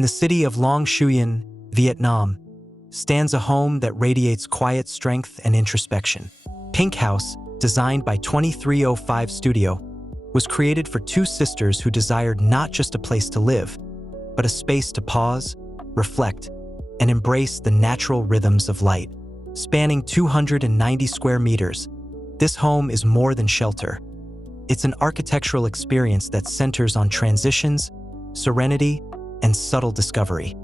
In the city of Long Xuyên, Vietnam, stands a home that radiates quiet strength and introspection. Pink House, designed by 2305 Studio, was created for two sisters who desired not just a place to live, but a space to pause, reflect, and embrace the natural rhythms of light. Spanning 290 square meters, this home is more than shelter. It's an architectural experience that centers on transitions, serenity, and subtle discovery.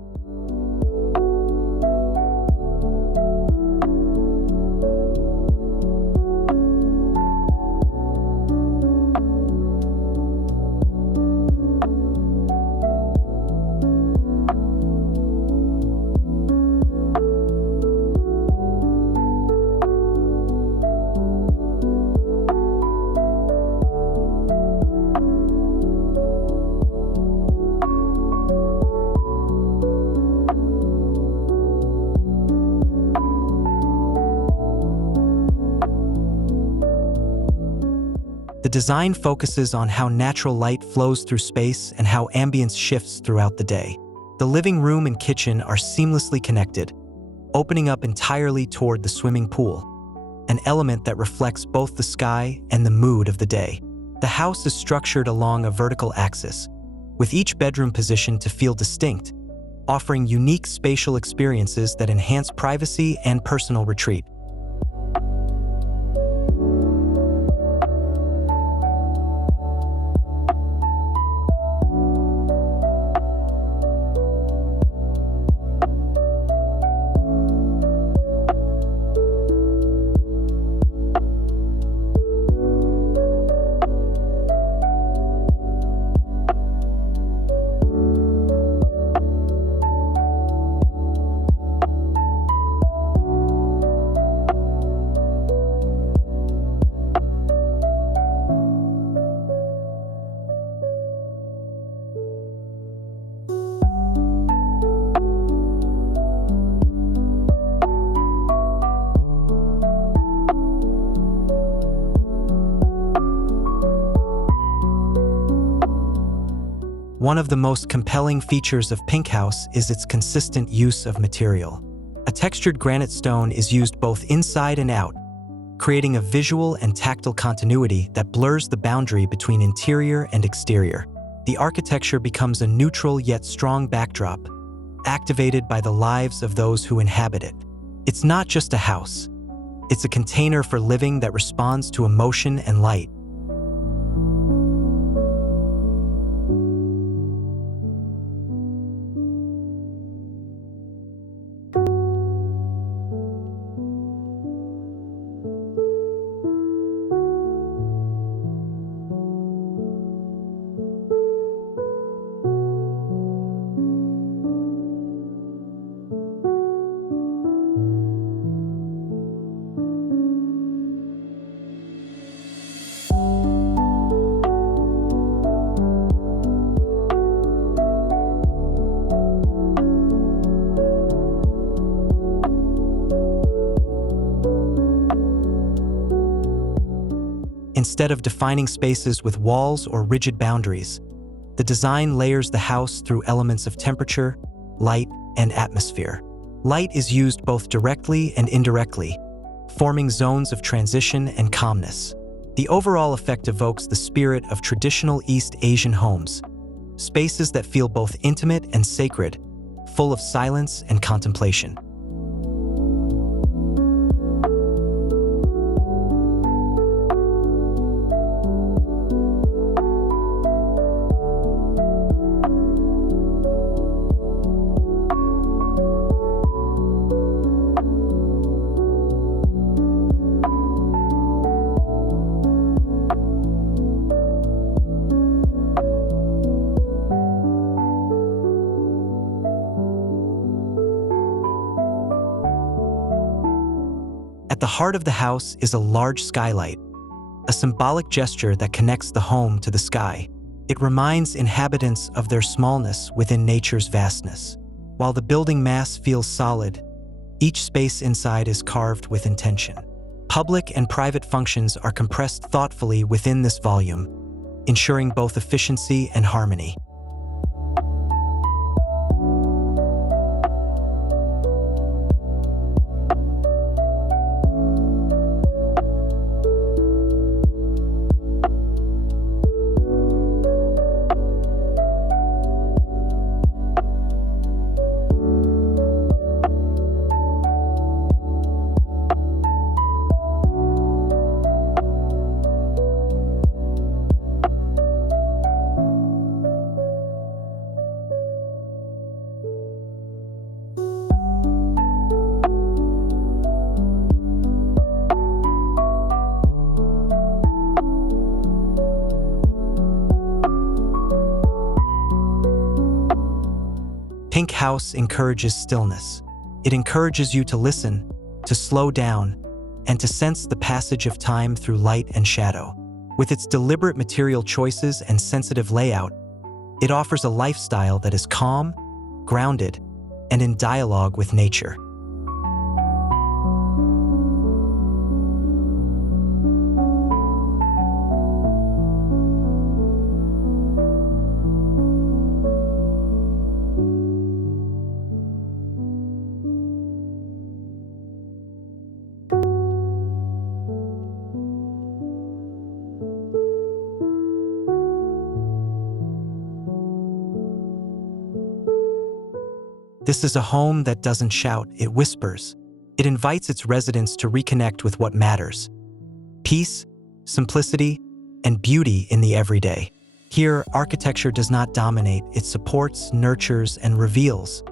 The design focuses on how natural light flows through space and how ambience shifts throughout the day. The living room and kitchen are seamlessly connected, opening up entirely toward the swimming pool, an element that reflects both the sky and the mood of the day. The house is structured along a vertical axis, with each bedroom positioned to feel distinct, offering unique spatial experiences that enhance privacy and personal retreat. One of the most compelling features of Pink House is its consistent use of material. A textured granite stone is used both inside and out, creating a visual and tactile continuity that blurs the boundary between interior and exterior. The architecture becomes a neutral yet strong backdrop, activated by the lives of those who inhabit it. It's not just a house. It's a container for living that responds to emotion and light. Instead of defining spaces with walls or rigid boundaries, the design layers the house through elements of temperature, light, and atmosphere. Light is used both directly and indirectly, forming zones of transition and calmness. The overall effect evokes the spirit of traditional East Asian homes, spaces that feel both intimate and sacred, full of silence and contemplation. At the heart of the house is a large skylight, a symbolic gesture that connects the home to the sky. It reminds inhabitants of their smallness within nature's vastness. While the building mass feels solid, each space inside is carved with intention. Public and private functions are compressed thoughtfully within this volume, ensuring both efficiency and harmony. Pink House encourages stillness. It encourages you to listen, to slow down, and to sense the passage of time through light and shadow. With its deliberate material choices and sensitive layout, it offers a lifestyle that is calm, grounded, and in dialogue with nature. This is a home that doesn't shout, it whispers. It invites its residents to reconnect with what matters: peace, simplicity, and beauty in the everyday. Here, architecture does not dominate, it supports, nurtures, and reveals.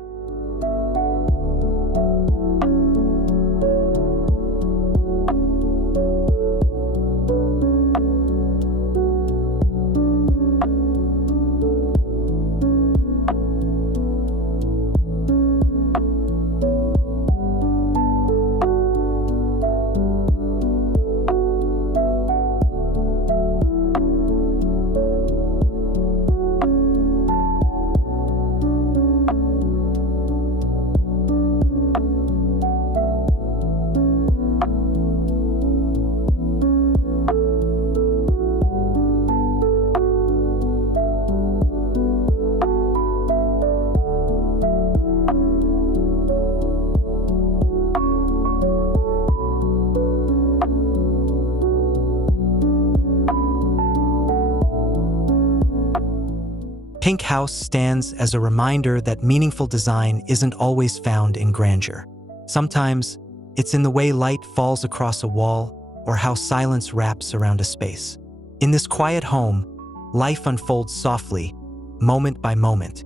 Pink House stands as a reminder that meaningful design isn't always found in grandeur. Sometimes, it's in the way light falls across a wall or how silence wraps around a space. In this quiet home, life unfolds softly, moment by moment.